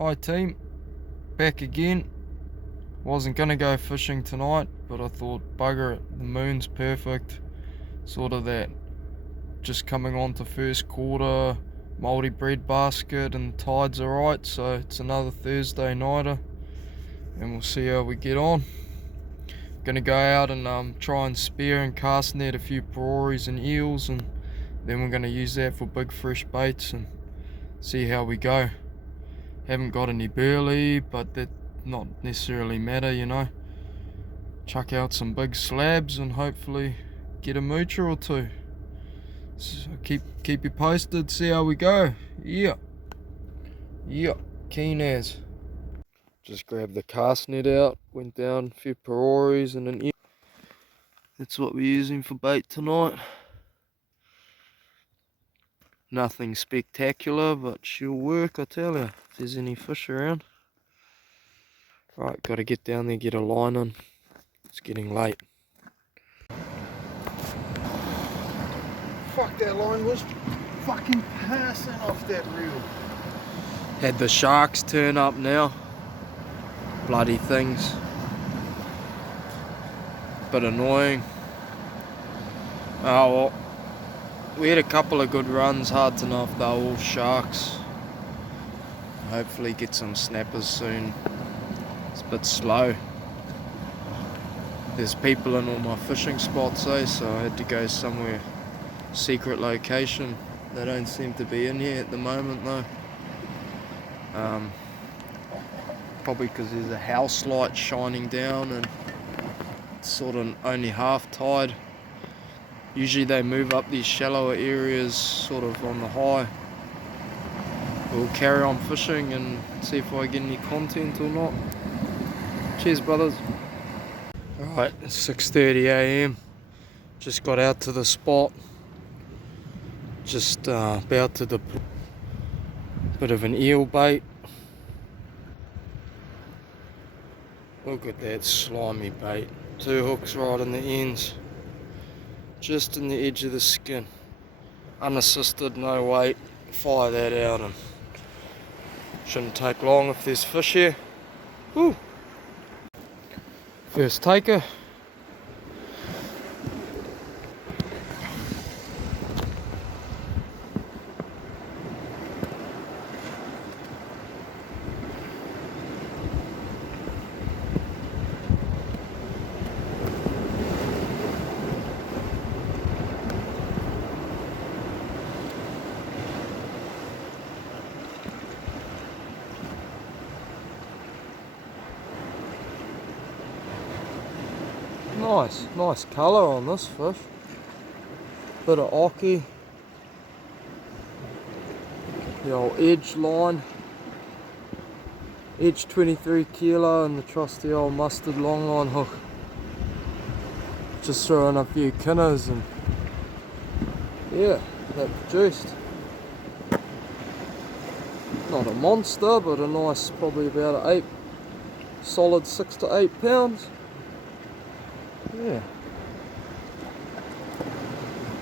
Hi team, back again. Wasn't gonna go fishing tonight, but I thought bugger it, the moon's perfect. Sort of that just coming on to first quarter, multi-bread basket and tide's alright, so it's another Thursday nighter and we'll see how we get on. Gonna go out and try and spear and cast net a few peroris and eels, and then we're gonna use that for big fresh baits and see how we go. Haven't got any burley, but that not necessarily matter, you know. Chuck out some big slabs and hopefully get a moocher or two. So keep you posted, see how we go. Yeah, keen as. Just grabbed the cast net out, went down a few peroris and an eel. That's what we're using for bait tonight. Nothing spectacular, but she'll work, I tell you, if there's any fish around. Right, gotta get down there, get a line on. It's getting late. Fuck, that line was fucking passing off that reel. Had the sharks turn up now. Bloody things. Bit annoying. Oh well. We had a couple of good runs, hard to know if they're all sharks. Hopefully get some snappers soon. It's a bit slow. There's people in all my fishing spots so I had to go somewhere, secret location. They don't seem to be in here at the moment though. Probably because there's a house light shining down and it's sort of only half tide. Usually they move up these shallower areas sort of on the high. We'll carry on fishing and see if I get any content or not. Cheers brothers. Alright, it's 6:30 AM. Just got out to the spot. Just about to the bit of an eel bait. Look at that slimy bait. 2 hooks right in the ends. Just in the edge of the skin. Unassisted, no weight. Fire that out and shouldn't take long if there's fish here. Woo. First taker. Nice colour on this fish. Bit of ocky. The old edge line. Edge 23 kilo and the trusty old mustad longline hook. Just throwing a few kinners and yeah, that produced. Not a monster, but a nice, probably about an 8, solid 6 to 8 pounds. Yeah.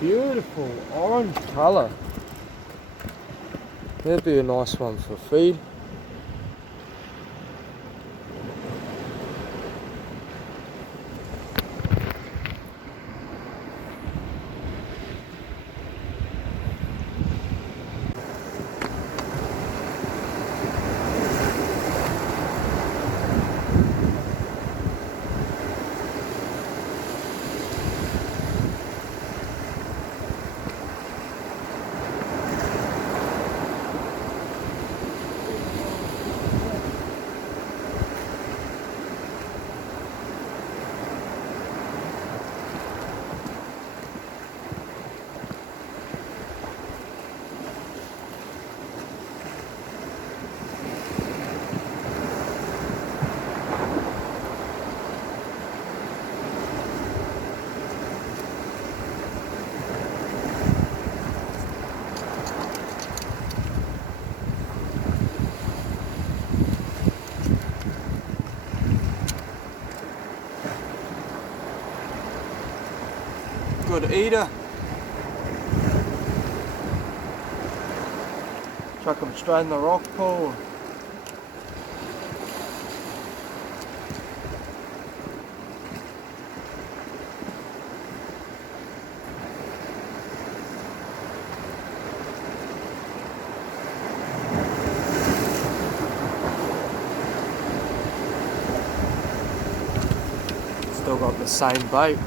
Beautiful orange colour. That'd be a nice one for feed. Good eater. Chuck them straight in the rock pool. still got the same bait.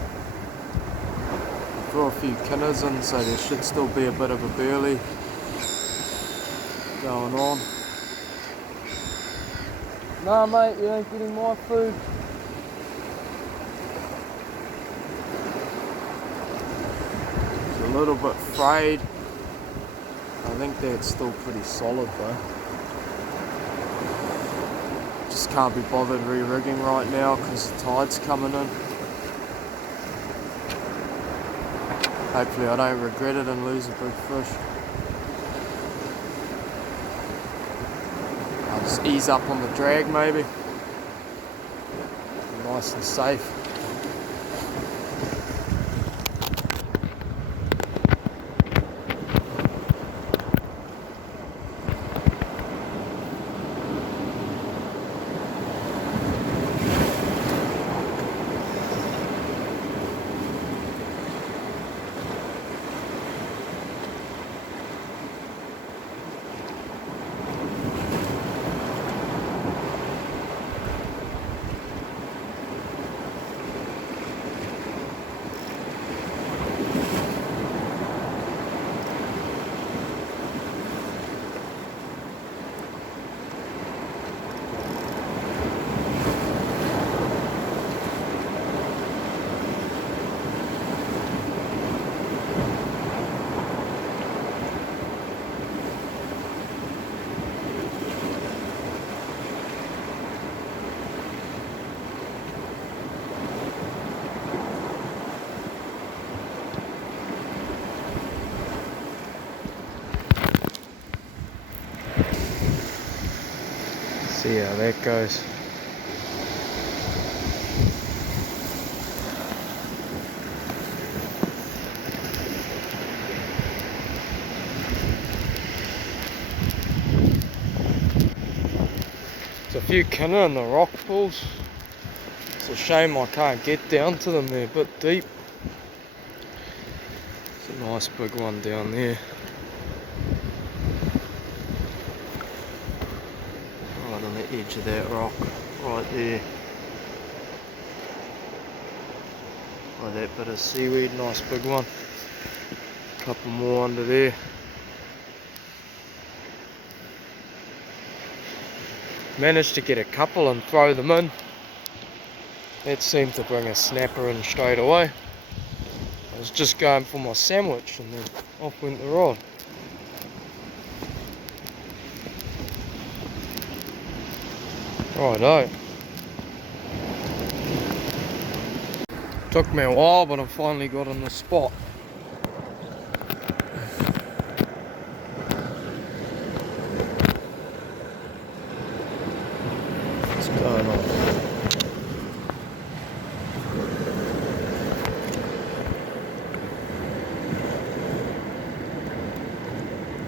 Throw a few kinners in, so there should still be a bit of a burley going on. Nah mate, you ain't getting my food. It's a little bit frayed. I think that's still pretty solid though. Just can't be bothered re-rigging right now because the tide's coming in. Hopefully I don't regret it and lose a big fish. I'll just ease up on the drag maybe. Nice and safe. See how that goes. There's a few kinner in the rock pools. It's a shame I can't get down to them, they're a bit deep. It's a nice big one down there. Right on the edge of that rock, right there. Right, that bit of seaweed, nice big one. Couple more under there. Managed to get a couple and throw them in. That seemed to bring a snapper in straight away. I was just going for my sandwich and then off went the rod. Righto. Took me a while, but I finally got on the spot. What's going on?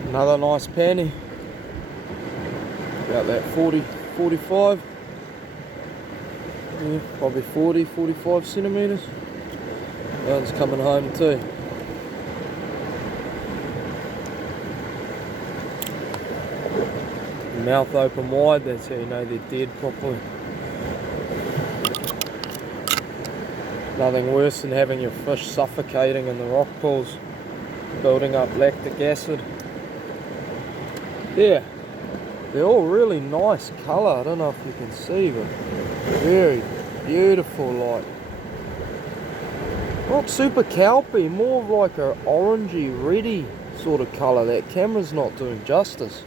Another nice panny. About that 40, 45. Yeah, probably 40, 45 centimetres. That one's coming home too. Mouth open wide, that's how you know they're dead properly. Nothing worse than having your fish suffocating in the rock pools, building up lactic acid. Yeah, they're all really nice colour. I don't know if you can see, but very beautiful, like not super kelpy, more of like a orangey, reddy sort of colour. That camera's not doing justice.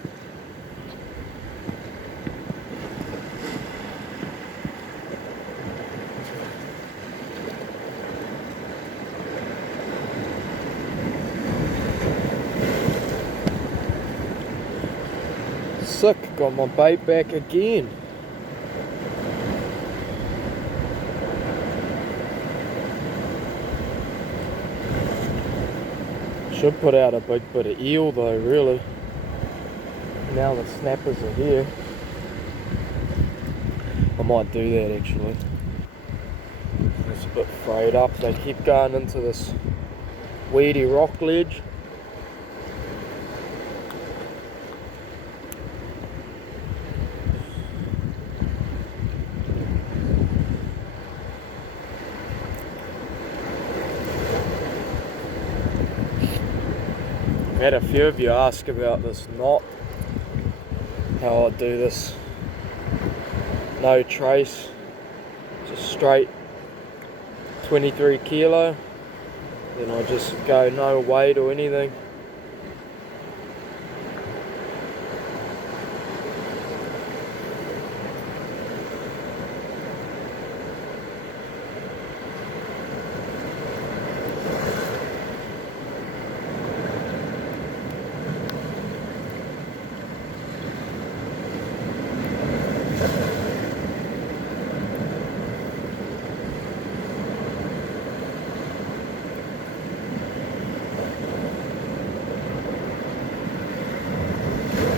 Sick, got my bait back again. Should put out a big bit of eel though, really. Now the snappers are here. I might do that actually. It's a bit frayed up. They keep going into this weedy rock ledge. Had a few of you ask about this knot, how I do this. No trace, just straight 23 kilo. Then I just go no weight or anything.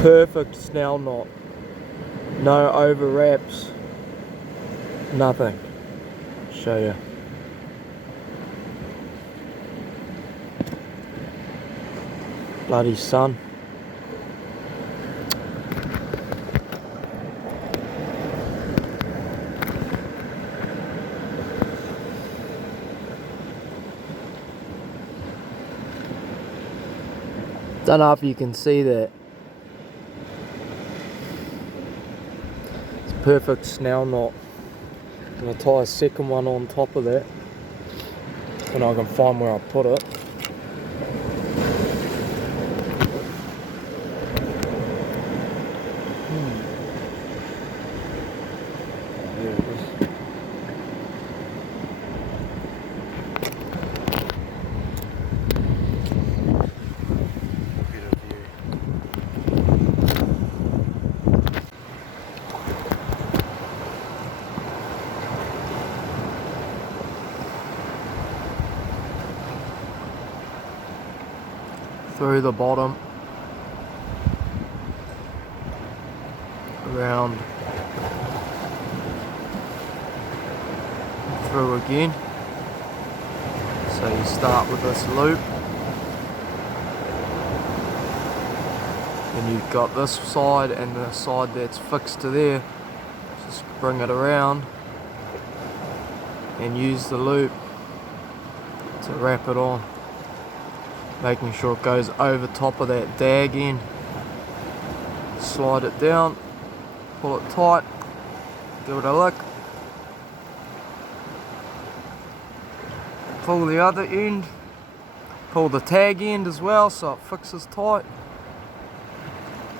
Perfect snell knot, no over wraps, nothing. Show you. Bloody sun. Don't know if you can see that. Perfect snell knot. I'm going to tie a second one on top of that when I can find where I put it. There it is. Better view. Through the bottom, around, through again. So you start with this loop, then you've got this side and the side that's fixed to there. Just bring it around and use the loop to wrap it on, making sure it goes over top of that dag end. Slide it down, pull it tight, give it a lick, pull the other end, pull the tag end as well so it fixes tight,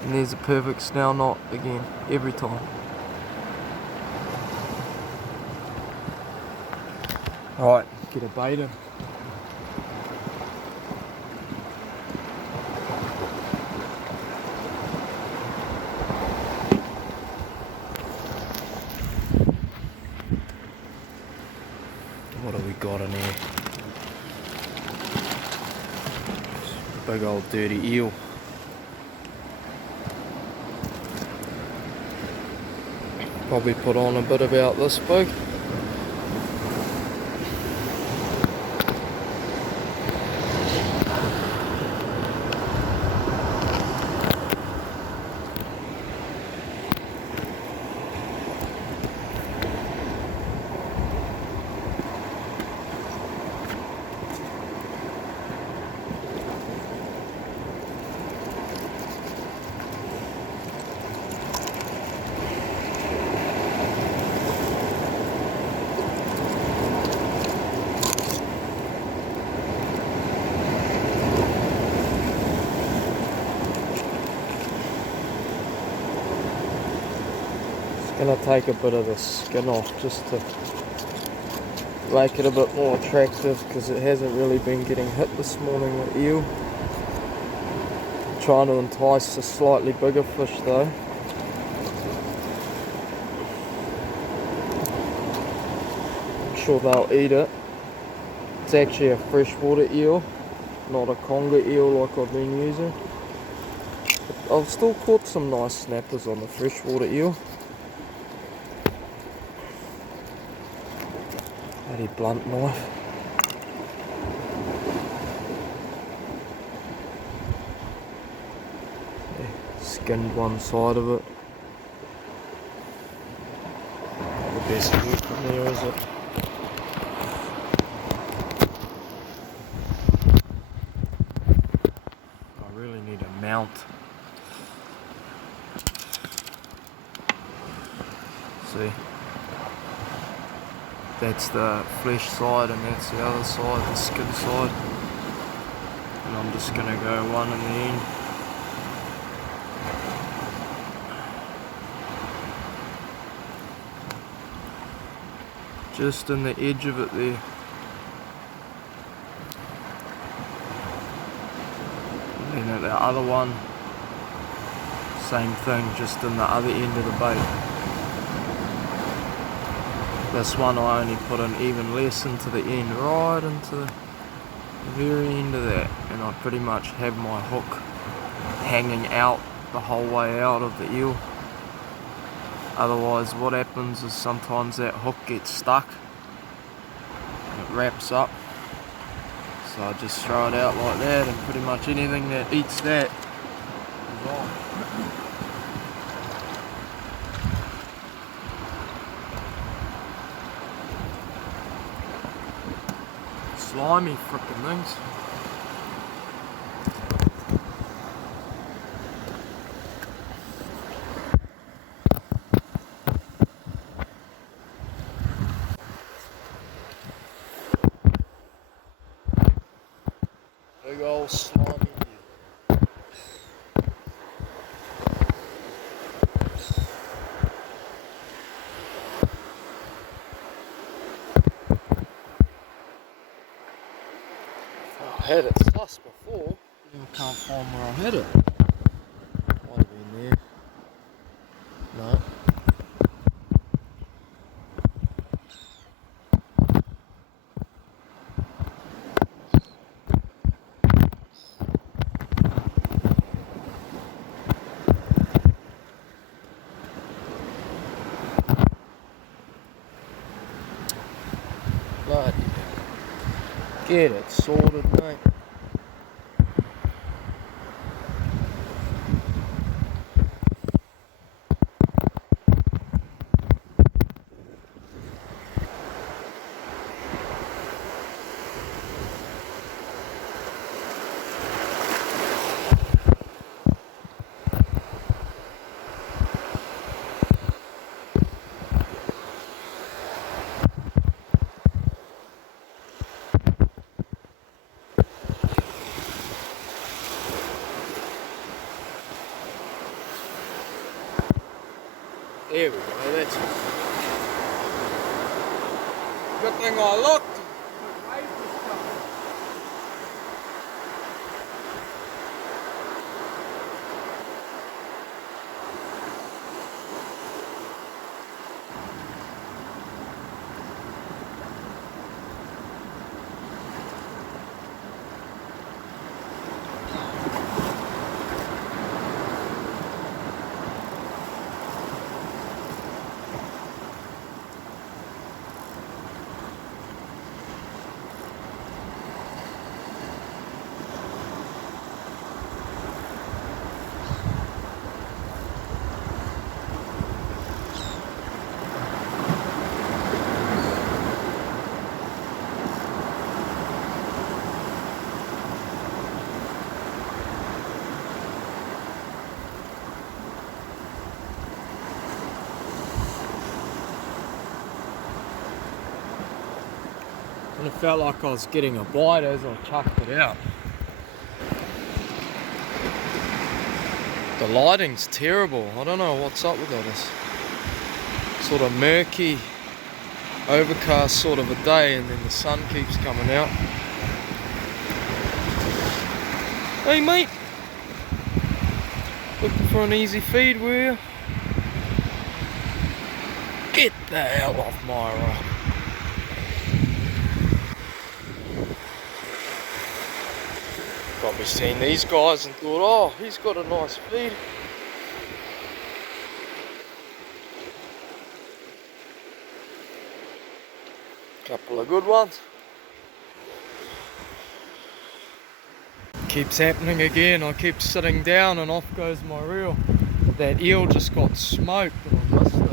and there's a perfect snell knot again, every time. Alright, get a bait in. What have we got in here? Big old dirty eel. Probably put on a bit about this big. Gonna take a bit of the skin off just to make it a bit more attractive, because it hasn't really been getting hit this morning with eel. Trying to entice a slightly bigger fish though. I'm sure they'll eat it. It's actually a freshwater eel, not a conger eel like I've been using. But I've still caught some nice snappers on the freshwater eel. Bloody blunt knife. Yeah, skinned one side of it. Not the best view from there, is it? I See, that's the flesh side and that's the other side, the skin side. And I'm just gonna go one in the end. Just in the edge of it there. And then at the other one, same thing, just in the other end of the bait. This one I only put in even less into the end, right into the very end of that, and I pretty much have my hook hanging out the whole way out of the eel. Otherwise what happens is sometimes that hook gets stuck and it wraps up. So I just throw it out like that, and pretty much anything that eats that is on. Slimy frickin' things. Big old slimy eel. I had it sus before, I can't find where I had it. Might have been there. No. Bloody hell. Get it sorted, mate. There we go, that's it. Good thing I looked. And it felt like I was getting a bite as I chucked it out. The lighting's terrible. I don't know what's up with it. It's sort of murky, overcast sort of a day, and then the sun keeps coming out. Hey mate, looking for an easy feed, were you? Get the hell off my rock. Probably seen these guys and thought, oh, he's got a nice feed. Couple of good ones. Keeps happening again. I keep sitting down and off goes my reel. That eel just got smoked and I missed it.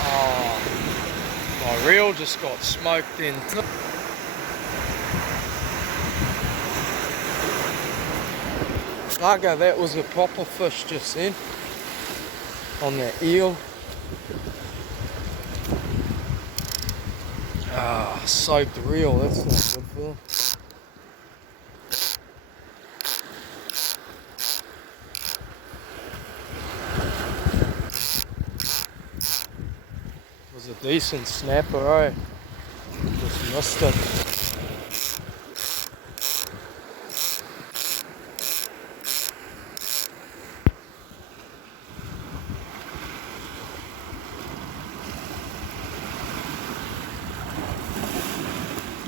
Oh, my reel just got smoked then. Bugger, that was a proper fish just then. on that eel. Ah, soaked reel, that's not good for them. Was a decent snapper, eh? Just missed it.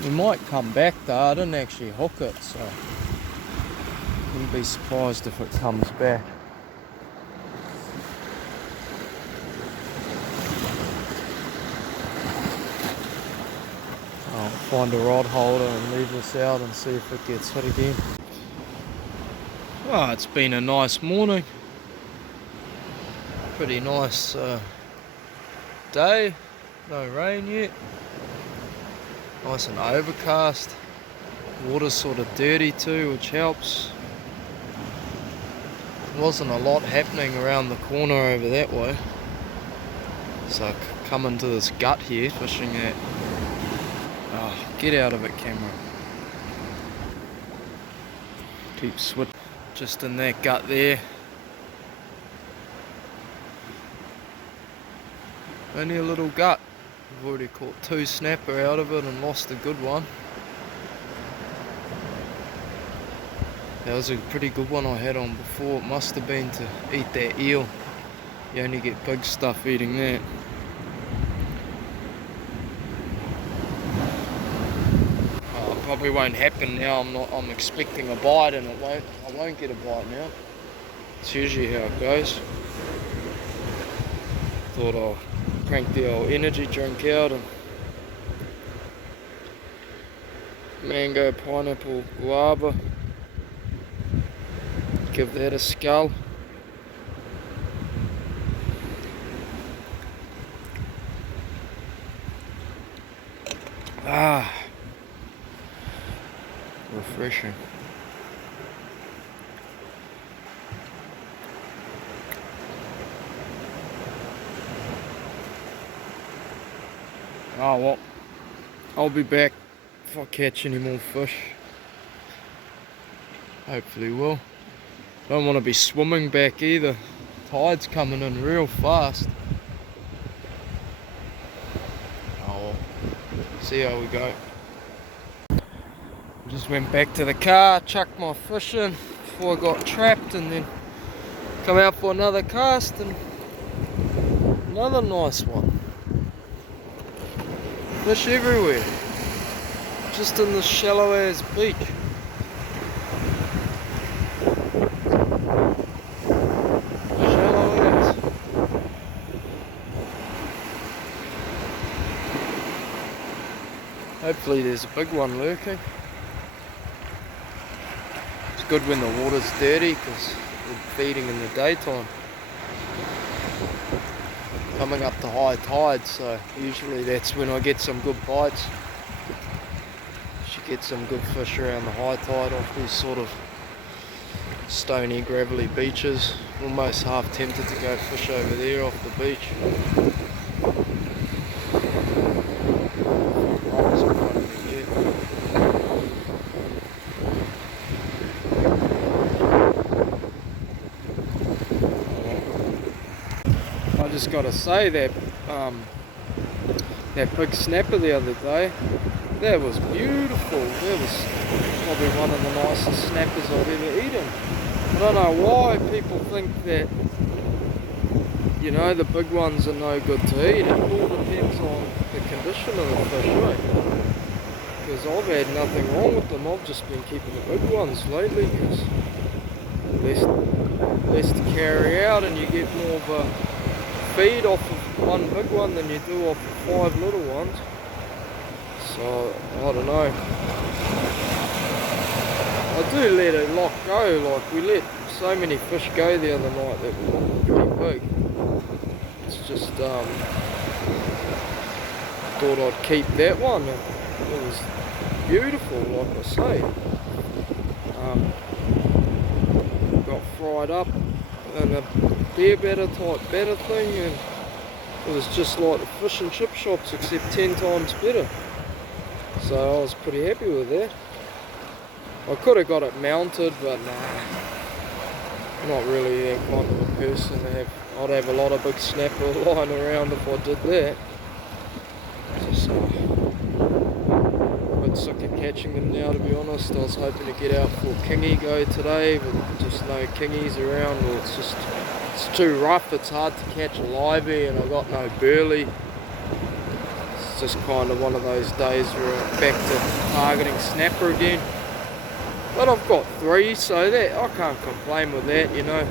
He might come back though, I didn't actually hook it, so wouldn't be surprised if it comes back. I'll find a rod holder and leave this out and see if it gets hit again. Oh, it's been a nice morning. Pretty nice day, no rain yet. Nice and overcast. Water's sort of dirty too, which helps. Wasn't a lot happening around the corner over that way. So come into this gut here, fishing that. Oh, get out of it, camera. Keep switching. Just in that gut there. Only a little gut. I've already caught 2 snapper out of it and lost a good one. That was a pretty good one I had on before. It must have been to eat that eel. You only get big stuff eating that. Oh, it probably won't happen now. I'm expecting a bite and I won't get a bite now. It's usually how it goes. Thought I'll crank the old energy drink out and mango, pineapple, guava. Give that a scull. Ah, refreshing. Oh well, I'll be back if I catch any more fish. Hopefully will. Don't want to be swimming back either. Tide's coming in real fast. Oh well, see how we go. Just went back to the car, chucked my fish in before I got trapped, and then come out for another cast and another nice one. Fish everywhere, just in this shallow ass beach. Shallow ass. Hopefully there's a big one lurking. It's good when the water's dirty because we're feeding in the daytime. Coming up to high tide, so usually that's when I get some good bites. Should get some good fish around the high tide off these sort of stony, gravelly beaches. Almost half tempted to go fish over there off the beach. I just got to say that that big snapper the other day, that was beautiful. That was probably one of the nicest snappers I've ever eaten. I don't know why people think that, you know, the big ones are no good to eat. It all depends on the condition of the fish, right? Because I've had nothing wrong with them. I've just been keeping the big ones lately because less to carry out and you get more of a feed off of one big one than you do off of 5 little ones. So I don't know. I do let a lot go. Like we let so many fish go the other night that were pretty big. It's just thought I'd keep that one. It was beautiful, like I say. Got fried up. and a beer batter type batter thing, and it was just like the fish and chip shops except 10 times better. So I was pretty happy with that. I could have got it mounted, but nah, not really that kind of a person to have. I'd have a lot of big snapper lying around if I did that. Just a bit sick of catching them now, to be honest. I was hoping to get out for kingy go today, but just no kingies around. Well, it's too rough. It's hard to catch a livey, and I got no burley. It's just kind of one of those days where I'm back to targeting snapper again. But I've got 3, so that I can't complain with that, you know.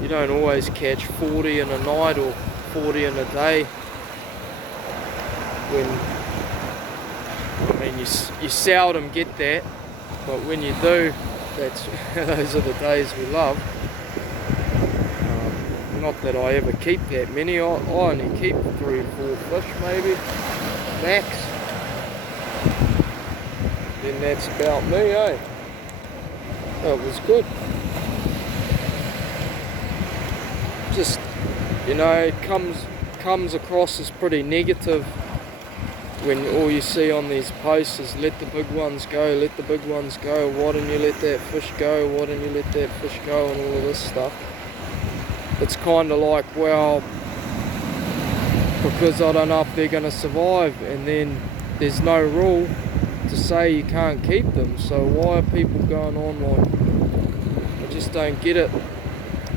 You don't always catch 40 in a night or 40 in a day. I mean, you seldom get that, but when you do, those are the days we love. Not that I ever keep that many. I only keep 3 or 4 fish maybe, max. Then that's about me, eh? That was good. Just, you know, it comes across as pretty negative when all you see on these posts is let the big ones go, let the big ones go, why didn't you let that fish go, why didn't you let that fish go, and all of this stuff. It's kind of like, well, because I don't know if they're going to survive, and then there's no rule to say you can't keep them, so why are people going on like, I just don't get it.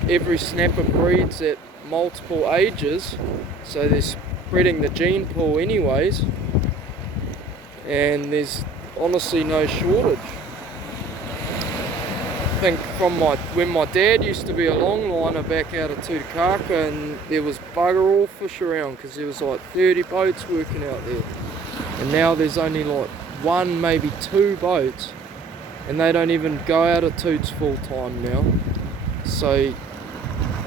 Every snapper breeds at multiple ages, so they're spreading the gene pool anyways, and there's honestly no shortage. I think from when my dad used to be a longliner back out of Tutakaka, and there was bugger all fish around because there was like 30 boats working out there, and now there's only like 1, maybe 2 boats, and they don't even go out of Toots full time now. So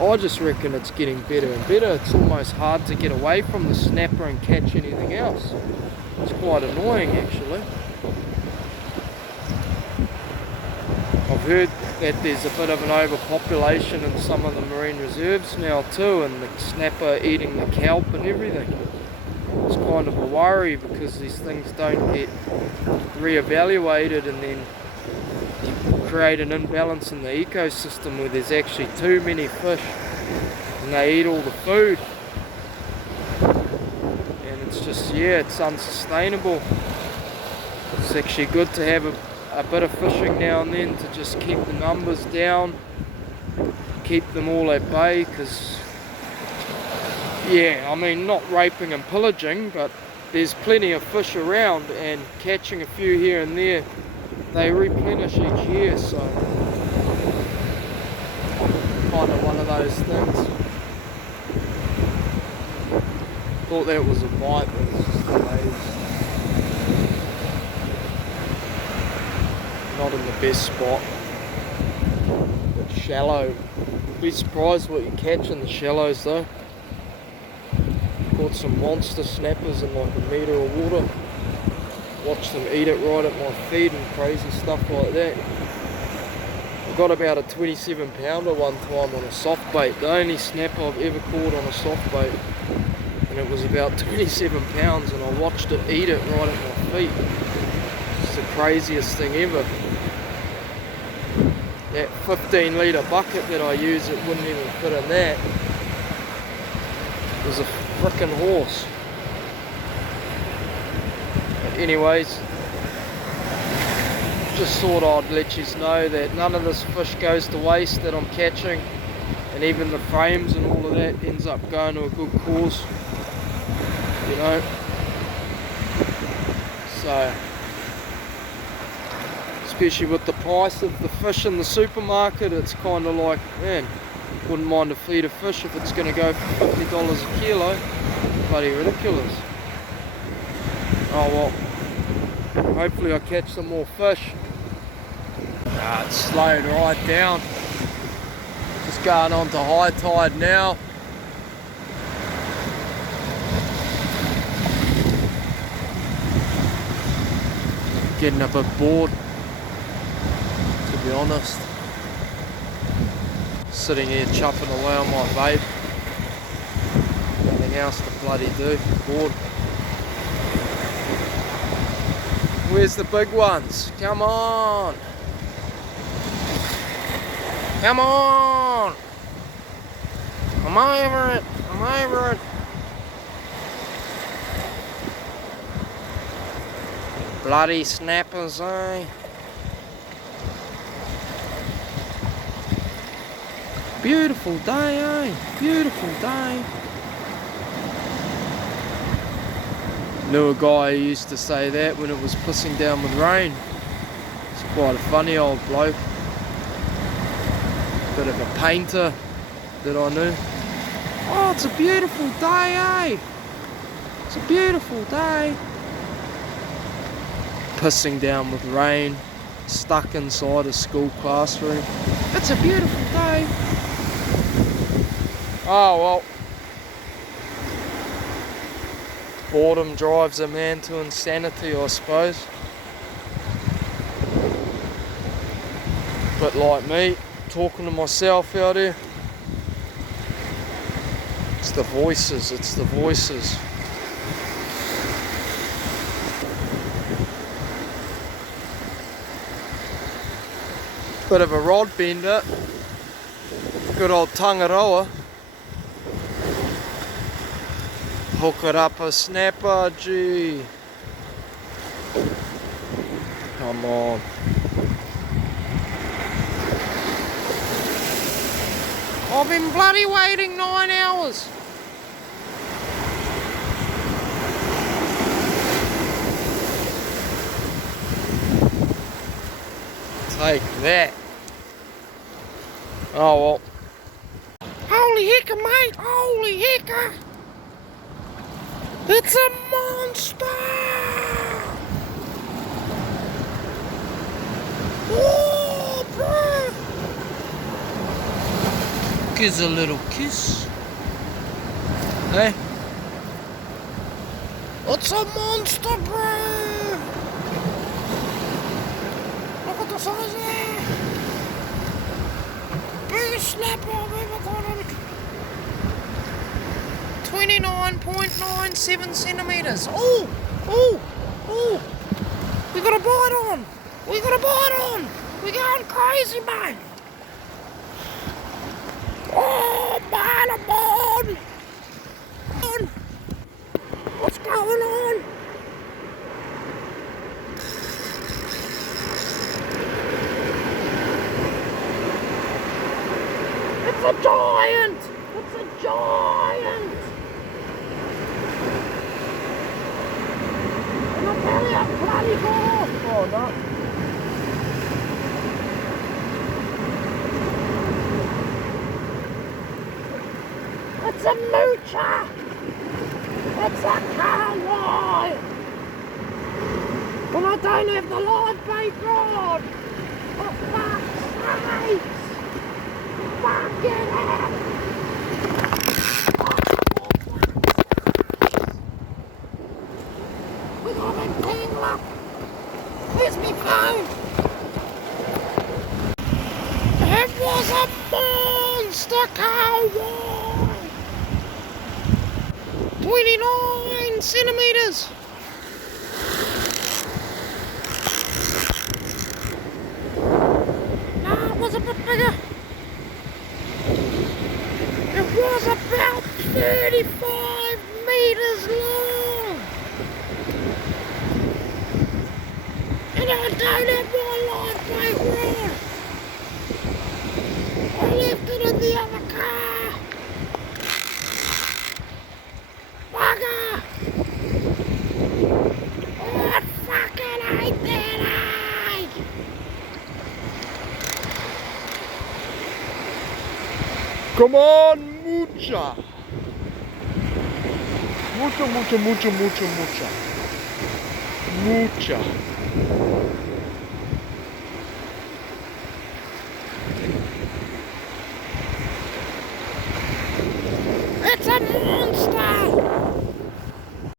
I just reckon it's getting better and better. It's almost hard to get away from the snapper and catch anything else. It's quite annoying actually. I've heard that there's a bit of an overpopulation in some of the marine reserves now too, and the snapper eating the kelp and everything. It's kind of a worry because these things don't get re-evaluated, and then you create an imbalance in the ecosystem where there's actually too many fish and they eat all the food, and it's just, yeah, it's unsustainable. It's actually good to have a bit of fishing now and then to just keep the numbers down, keep them all at bay, because, yeah, I mean, not raping and pillaging, but there's plenty of fish around, and catching a few here and there, they replenish each year, so kind of one of those things. Thought that was a bite, but it's just the waves. Not in the best spot, but shallow. Be surprised what you catch in the shallows though. Caught some monster snappers in like a metre of water. Watched them eat it right at my feet and crazy stuff like that. I got about a 27 pounder one time on a soft bait, the only snapper I've ever caught on a soft bait, and it was about 27 pounds, and I watched it eat it right at my feet. It's the craziest thing ever. That 15 litre bucket that I use, it wouldn't even fit in that. It was a frickin' horse. But anyways, just thought I'd let you know that none of this fish goes to waste that I'm catching, and even the frames and all of that ends up going to a good cause, you know. So, especially with the price of the fish in the supermarket, it's kind of like, man, wouldn't mind a feed of fish if it's going to go for $50 a kilo. Bloody ridiculous. Oh well, hopefully I catch some more fish. It's slowed right down. Just going on to high tide now. Getting a bit bored, to be honest. Sitting here chopping away on my vape. Nothing else to bloody do. Bored. Where's the big ones? Come on! Come on! I'm over it! I'm over it! Bloody snappers, eh? Beautiful day, eh? Beautiful day. Knew a guy who used to say that when it was pissing down with rain. It's quite a funny old bloke. Bit of a painter that I knew. Oh, it's a beautiful day, eh? It's a beautiful day. Pissing down with rain, stuck inside a school classroom. It's a beautiful day. Oh well. Boredom drives a man to insanity, I suppose. But like me, talking to myself out here. It's the voices, it's the voices. Bit of a rod bender. Good old Tangaroa. Hook it up a snapper, gee. Come on. I've been bloody waiting 9 hours. Take that. Oh well. Holy hecker, mate! Holy hecker! It's a monster! Oh, bro! Gives a little kiss. Hey? It's a monster, bro! Look at the size there! Biggest snapper I've ever got on. 29.97 centimetres. Oh! Oh! Oh! We got a bite on! We got a bite on! We're going crazy, mate! Oh, man, I'm on! What's going on? It's a giant! It's a giant! And I'll tell you, I'm bloody off! Oh, no. It's a moocher! It's a cowboy! And I don't have the live bait rod! For fuck's sakes! Fucking hell! We got a big dingler! Where's me phone? It was a monster cowboy! 29 centimetres! No, it was a bit bigger. It was about 35 metres long. And I don't have my live bait rod. I left it in the other car. Bugger! Oh, I fucking hate that, eh? Come on, mucha! Mucha, mucha, mucha, mucha, mucha. Mucha. It's a monster!